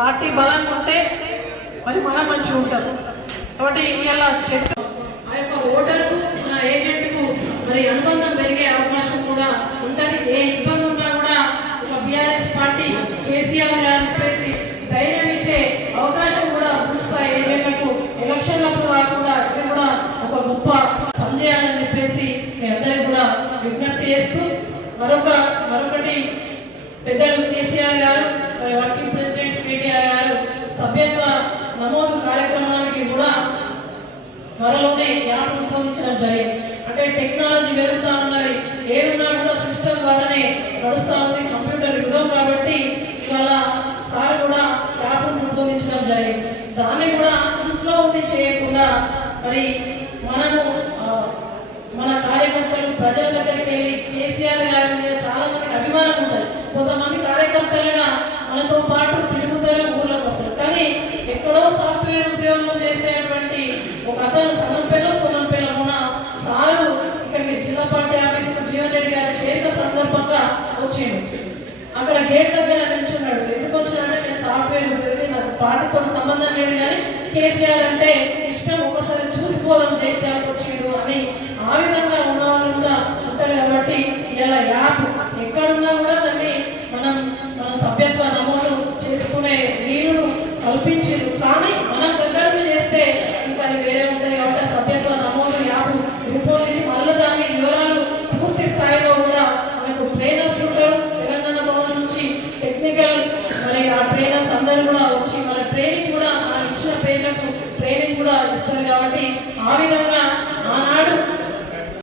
Party బలంగా ఉంటే మరి మనం మంచిగా ఉంటాం. కాబట్టి ఇవాళ ఆ యొక్క ఓటర్కు మన ఏజెంట్కు మరి అనుబంధం పెరిగే అవకాశం కూడా ఉంటుంది. ఏ ఇబ్బంది ఉన్నా కూడా ఒక బీఆర్ఎస్ పార్టీ కేసీఆర్ గారు చేసి ధైర్యం ఇచ్చే అవకాశం కూడా స్థాయి ఏజెంట్లకు ఎలక్షన్లకు కాకుండా ఇది కూడా ఒక గొప్ప పనిచేయాలని చెప్పేసి మీ అందరికీ కూడా విజ్ఞప్తి చేస్తూ మరొకటి పెద్దలు కేసీఆర్ గారు వర్కింగ్ ప్రెసిడెంట్ కేటీఆర్ గారు సభ్యత్వ నమోదు కార్యక్రమానికి కూడా త్వరలోనే యాప్ రూపొందించడం జరిగింది. అంటే టెక్నాలజీ పెరుగుతూ ఉన్నది, ఏదున్నా కూడా సిస్టమ్ ద్వారానే నడుస్తూ ఉంది, కంప్యూటర్ యుగం కాబట్టి ఇవాళ సార్ కూడా యాప్ రూపొందించడం జరిగింది. దాన్ని కూడా ఇంట్లో ఉండి చేయకుండా మరి మనము మన కార్యకర్తలు ప్రజల దగ్గరికి వెళ్ళి కేసీఆర్ గారి మీద చాలా మందికి అభిమానం ఉంటుంది. కొంతమంది కార్యకర్తలుగా మనతో పాటు తిరుగుతారు, ఊళ్ళోకి వస్తారు. కానీ ఎక్కడో సాఫ్ట్వేర్ ఉద్యోగం చేసేటువంటి ఒక అతను సొనంపేల ఉన్న సారు ఇక్కడికి జిల్లా పార్టీ ఆఫీసుకు జీవన్ రెడ్డి గారి చేరిక సందర్భంగా వచ్చిండు. అక్కడ గేట్ దగ్గర నిల్చున్నాడు. ఎందుకు వచ్చినాడంటే నేను సాఫ్ట్వేర్ ఉద్యోగి, నాకు పార్టీతో సంబంధం లేదు, కానీ కేసీఆర్ అంటే ఇష్టం, ఒకసారి చూసిపోదాం జైత్యాలకు వచ్చిండు అని ఆ విధంగా ఉన్న వాళ్ళు కూడా ఉంటారు. కాబట్టి ఇలా యాప్ ఎక్కడున్నా కూడా దాన్ని మన సభ్యత్వ నమోదు చేసుకునే వీలును కల్పించారు. కానీ మనం దగ్గర చేస్తే ఇంకా అది వేరే ఉంటుంది. కాబట్టి ఆ సభ్యత్వ నమోదు యాప్ రూపొందించి మళ్ళీ దాని వివరాలు పూర్తి స్థాయిలో కూడా మనకు ట్రైనర్స్ ఉంటారు. తెలంగాణ భవన్ నుంచి టెక్నికల్ మరి ఆ ట్రైనర్స్ అందరూ కూడా వచ్చి మన ట్రైనింగ్ కూడా మనం ఇచ్చిన పేర్లకు ట్రైనింగ్ కూడా ఇస్తారు. కాబట్టి ఆ విధంగా